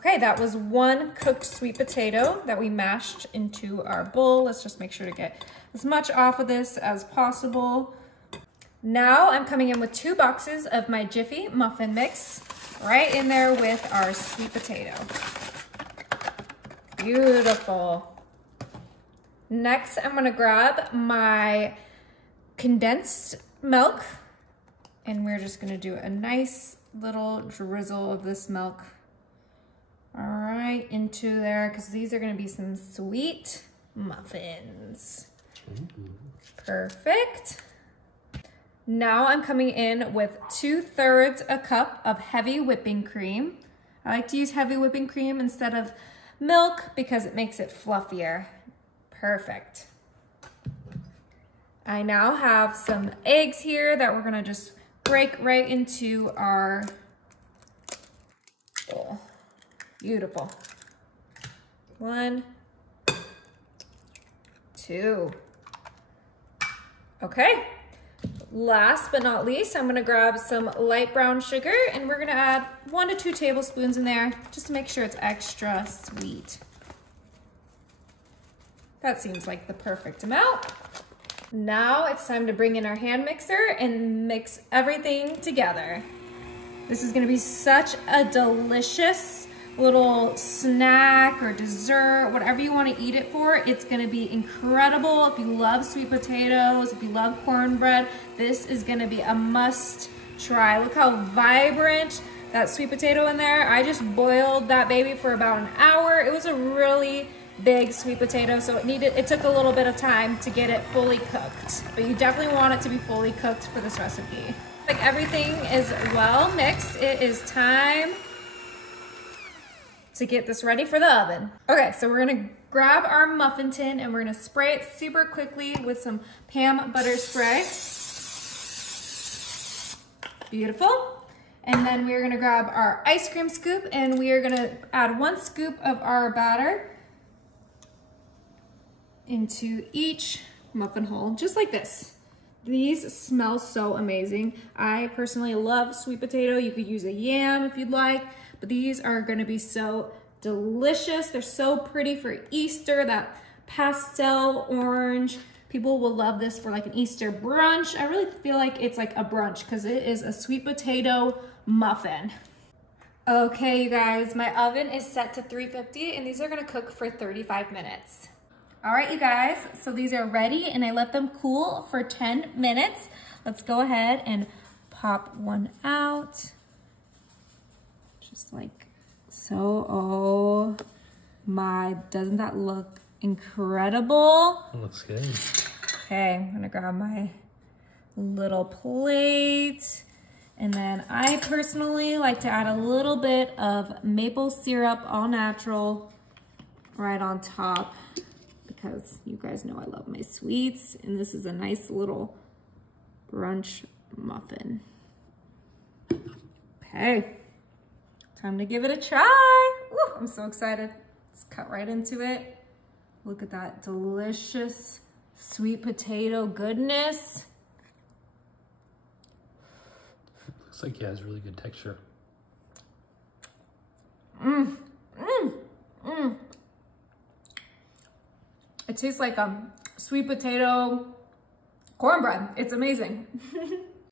Okay, that was one cooked sweet potato that we mashed into our bowl. Let's just make sure to get as much off of this as possible. Now I'm coming in with 2 boxes of my Jiffy muffin mix, right in there with our sweet potato. Beautiful. Next, I'm gonna grab my condensed milk, and we're just gonna do a nice little drizzle of this milk right into there, because these are gonna be some sweet muffins. Perfect. Now I'm coming in with 2/3 a cup of heavy whipping cream. I like to use heavy whipping cream instead of milk because it makes it fluffier. Perfect. I now have some eggs here that we're gonna just break right into our bowl. Beautiful. 1, 2. Okay. Last but not least, I'm gonna grab some light brown sugar, and we're gonna add 1 to 2 tablespoons in there just to make sure it's extra sweet. That seems like the perfect amount. Now it's time to bring in our hand mixer and mix everything together. This is gonna be such a delicious little snack or dessert, whatever you want to eat it for. It's going to be incredible. If you love sweet potatoes, if you love cornbread, this is going to be a must try. Look how vibrant that sweet potato in there. I just boiled that baby for about an hour. It was a really big sweet potato, so it took a little bit of time to get it fully cooked, but you definitely want it to be fully cooked for this recipe. Like everything is well mixed, it is time to get this ready for the oven. Okay, so we're gonna grab our muffin tin and we're gonna spray it super quickly with some Pam butter spray. Beautiful. And then we're gonna grab our ice cream scoop and we are gonna add 1 scoop of our batter into each muffin hole, just like this. These smell so amazing. I personally love sweet potato. You could use a yam if you'd like, but these are gonna be so delicious. They're so pretty for Easter, that pastel orange. People will love this for like an Easter brunch. I really feel like it's like a brunch because it is a sweet potato muffin. Okay, you guys, my oven is set to 350 and these are gonna cook for 35 minutes. All right, you guys, so these are ready and I let them cool for 10 minutes. Let's go ahead and pop one out. Just like so. Oh my, doesn't that look incredible? It looks good. Okay, I'm gonna grab my little plate. And then I personally like to add a little bit of maple syrup, all natural, right on top, because you guys know I love my sweets, and this is a nice little brunch muffin. Okay, time to give it a try. Woo, I'm so excited. Let's cut right into it. Look at that delicious sweet potato goodness. Looks like it has really good texture. It tastes like sweet potato cornbread. It's amazing.